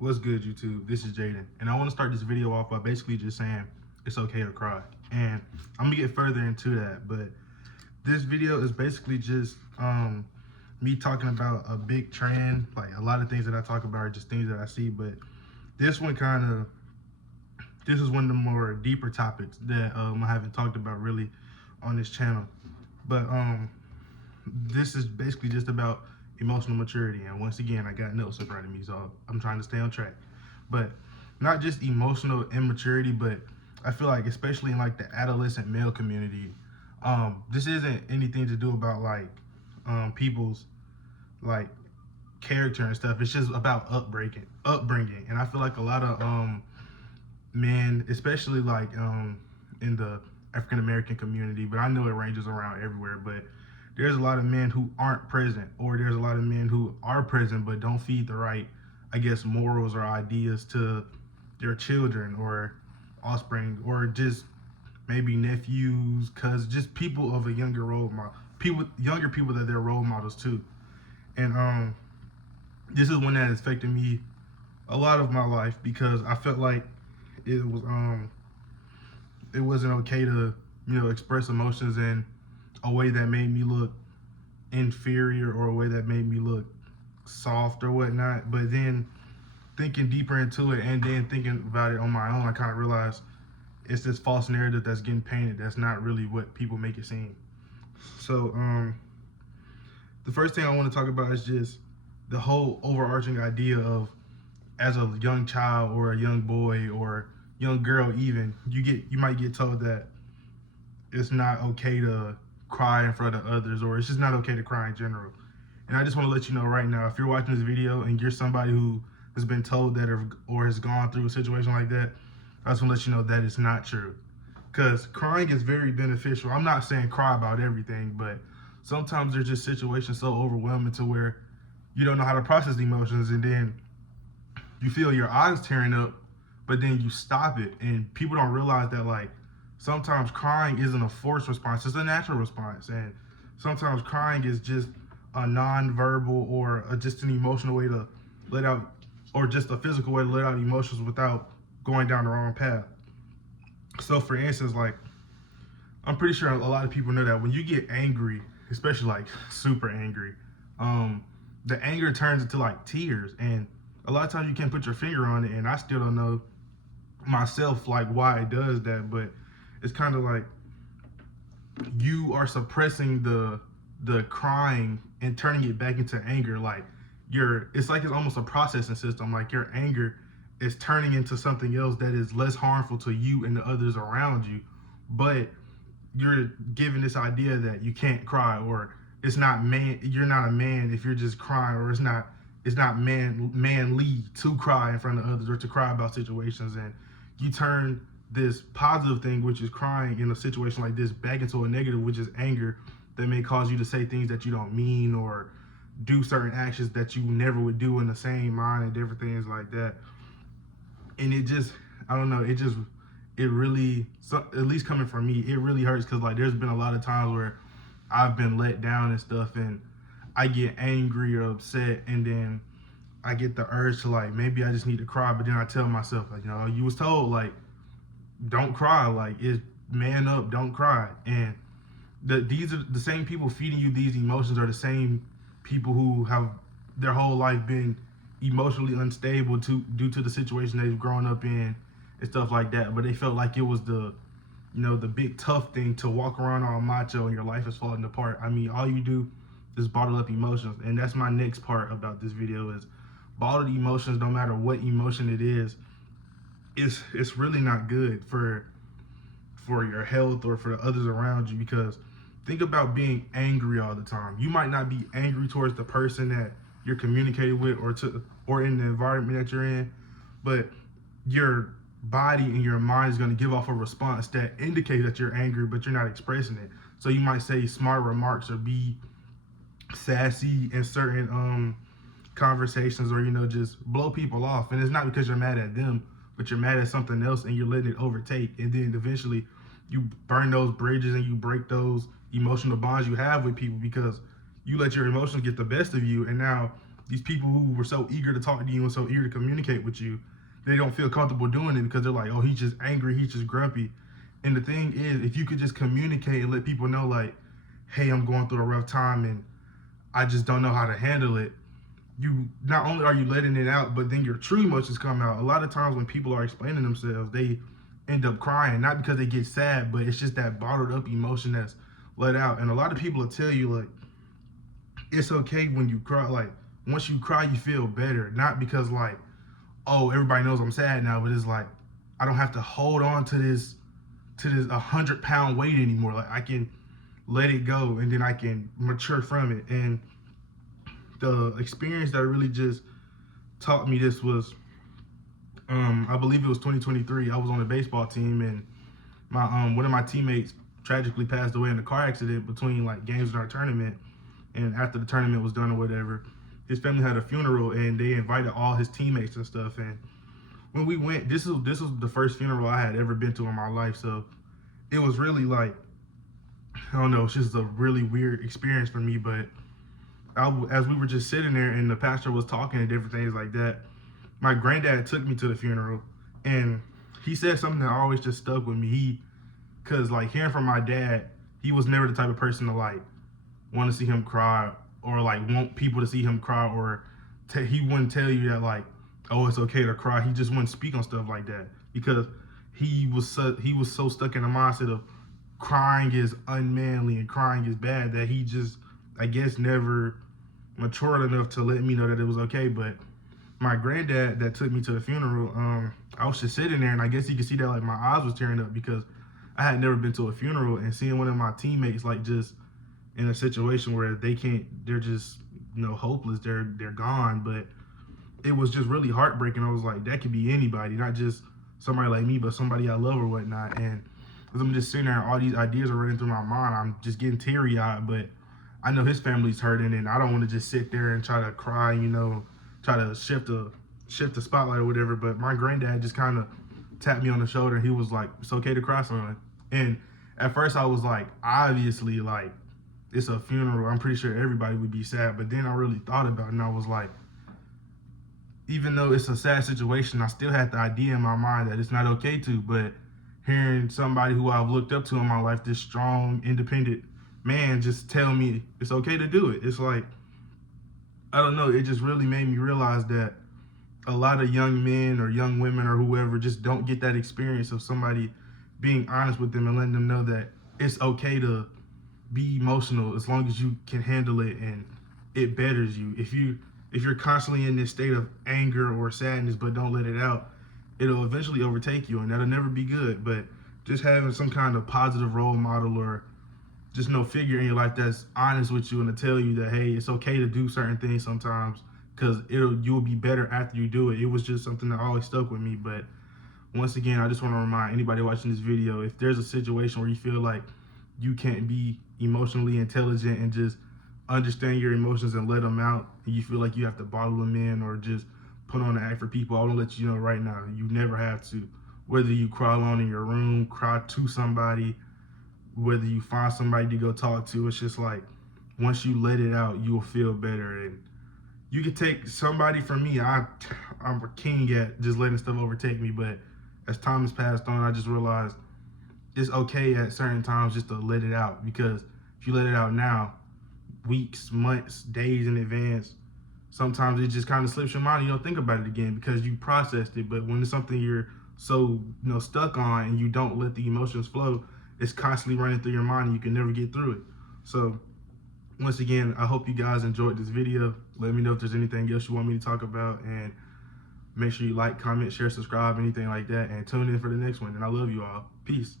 What's good, YouTube? This is Jaden, and I want to start this video off by basically just saying it's okay to cry. And I'm gonna get further into that, but this video is basically just me talking about a big trend. Like a lot of things that I talk about are just things that I see, but this one this is one of the more deeper topics that I haven't talked about really on this channel. But this is basically just about emotional maturity. And once again, I got notes in front of me, so I'm trying to stay on track. But not just emotional immaturity, but I feel like especially in like the adolescent male community, this isn't anything to do about like people's like character and stuff. It's just about upbringing. And I feel like a lot of men, especially like in the African American community, but I know it ranges around everywhere, but there's a lot of men who aren't present, or there's a lot of men who are present but don't feed the right, I guess, morals or ideas to their children or offspring, or just maybe nephews, cause just people of a younger role model, younger people that they're role models too. And this is one that has affected me a lot of my life because I felt like it was it wasn't okay to express emotions in a way that made me look inferior or a way that made me look soft or whatnot. But then thinking deeper into it and then thinking about it on my own, I kind of realized it's this false narrative that's getting painted that's not really what people make it seem. So the first thing I want to talk about is just the whole overarching idea of, as a young child or a young boy or young girl, even you might get told that it's not okay to cry in front of others, or it's just not okay to cry in general. And I just want to let you know right now, if you're watching this video and you're somebody who has been told that or has gone through a situation like that, I just want to let you know that it's not true. Because crying is very beneficial. I'm not saying cry about everything, but sometimes there's just situations so overwhelming to where you don't know how to process the emotions, and then you feel your eyes tearing up, but then you stop it. And people don't realize that, like, sometimes crying isn't a forced response, it's a natural response. And sometimes crying is just a non-verbal or just an emotional way to let out, or just a physical way to let out emotions without going down the wrong path. So for instance, like, I'm pretty sure a lot of people know that when you get angry, especially like super angry, the anger turns into like tears. And a lot of times you can't put your finger on it, and I still don't know myself like why it does that, but it's kind of like you are suppressing the crying and turning it back into anger. Like it's like it's almost a processing system. Like your anger is turning into something else that is less harmful to you and the others around you, but you're given this idea that you can't cry, or it's not man, you're not a man if you're just crying, or it's not manly to cry in front of others or to cry about situations. And you turn this positive thing, which is crying in a situation like this, back into a negative, which is anger, that may cause you to say things that you don't mean or do certain actions that you never would do in the same mind, and different things like that. And it just, I don't know, it really, at least coming from me, it really hurts, because like there's been a lot of times where I've been let down and stuff, and I get angry or upset, and then I get the urge to, like, maybe I just need to cry, but then I tell myself, like, you was told, like, don't cry, like, it's man up, don't cry. And these are the same people feeding you these emotions, are the same people who have their whole life been emotionally unstable due to the situation they've grown up in and stuff like that. But they felt like it was the big tough thing to walk around all macho and your life is falling apart. I mean, all you do is bottle up emotions. And that's my next part about this video, is bottled emotions, no matter what emotion it is, it's really not good for your health or for the others around you. Because think about being angry all the time. You might not be angry towards the person that you're communicating with, or in the environment that you're in, but your body and your mind is going to give off a response that indicates that you're angry, but you're not expressing it. So you might say smart remarks or be sassy in certain conversations, or just blow people off. And it's not because you're mad at them, but you're mad at something else, and you're letting it overtake. And then eventually you burn those bridges and you break those emotional bonds you have with people, because you let your emotions get the best of you. And now these people who were so eager to talk to you and so eager to communicate with you, they don't feel comfortable doing it because they're like, oh, he's just angry, he's just grumpy. And the thing is, if you could just communicate and let people know, like, hey, I'm going through a rough time and I just don't know how to handle it, you not only are you letting it out, but then your true emotions come out. A lot of times when people are explaining themselves, they end up crying, not because they get sad, but it's just that bottled up emotion that's let out. And a lot of people will tell you, like, it's okay when you cry. Like, once you cry, you feel better. Not because, like, oh, everybody knows I'm sad now, but it's like, I don't have to hold on to this 100-pound weight anymore. Like, I can let it go and then I can mature from it. And the experience that really just taught me this was, I believe it was 2023. I was on a baseball team and my one of my teammates tragically passed away in a car accident between like games in our tournament. And after the tournament was done or whatever, his family had a funeral and they invited all his teammates and stuff. And when we went, this was the first funeral I had ever been to in my life. So it was really like, I don't know, it's just a really weird experience for me. But as we were just sitting there and the pastor was talking and different things like that, my granddad took me to the funeral and he said something that always just stuck with me. Cause like hearing from my dad, he was never the type of person to like want to see him cry or like want people to see him cry, or he wouldn't tell you that like, oh, it's okay to cry. He just wouldn't speak on stuff like that because he was so stuck in the mindset of crying is unmanly and crying is bad that he just, I guess, never matured enough to let me know that it was okay. But my granddad that took me to the funeral, I was just sitting there and I guess you could see that like my eyes was tearing up because I had never been to a funeral, and seeing one of my teammates like just in a situation where they're just, you know, hopeless, they're gone. But it was just really heartbreaking. I was like, that could be anybody, not just somebody like me, but somebody I love or whatnot. And as I'm just sitting there, all these ideas are running through my mind, I'm just getting teary-eyed. But I know his family's hurting, and I don't want to just sit there and try to cry, you know, try to shift the spotlight or whatever. But my granddad just kind of tapped me on the shoulder and he was like, it's okay to cry, son. And at first I was like, obviously, like, it's a funeral, I'm pretty sure everybody would be sad. But then I really thought about it and I was like, even though it's a sad situation, I still had the idea in my mind that it's not okay to. But hearing somebody who I've looked up to in my life, this strong, independent man, just tell me it's okay to do it, it's like, I don't know, it just really made me realize that a lot of young men or young women or whoever just don't get that experience of somebody being honest with them and letting them know that it's okay to be emotional as long as you can handle it and it betters you. If you're constantly in this state of anger or sadness but don't let it out, it'll eventually overtake you and that'll never be good. But just having some kind of positive role model or just no figure in your life that's honest with you and to tell you that, hey, it's okay to do certain things sometimes because you'll be better after you do it. It was just something that always stuck with me. But once again, I just want to remind anybody watching this video, if there's a situation where you feel like you can't be emotionally intelligent and just understand your emotions and let them out, and you feel like you have to bottle them in or just put on an act for people, I want to let you know right now, you never have to. Whether you cry alone in your room, cry to somebody, whether you find somebody to go talk to, it's just like, once you let it out, you'll feel better. And you could take somebody from me, I'm a king at just letting stuff overtake me, but as time has passed on, I just realized it's okay at certain times just to let it out, because if you let it out now, weeks, months, days in advance, sometimes it just kind of slips your mind. You don't think about it again because you processed it. But when it's something you're so, you know, stuck on and you don't let the emotions flow, it's constantly running through your mind and you can never get through it. So once again, I hope you guys enjoyed this video. Let me know if there's anything else you want me to talk about, and make sure you like, comment, share, subscribe, anything like that, and tune in for the next one. And I love you all. Peace.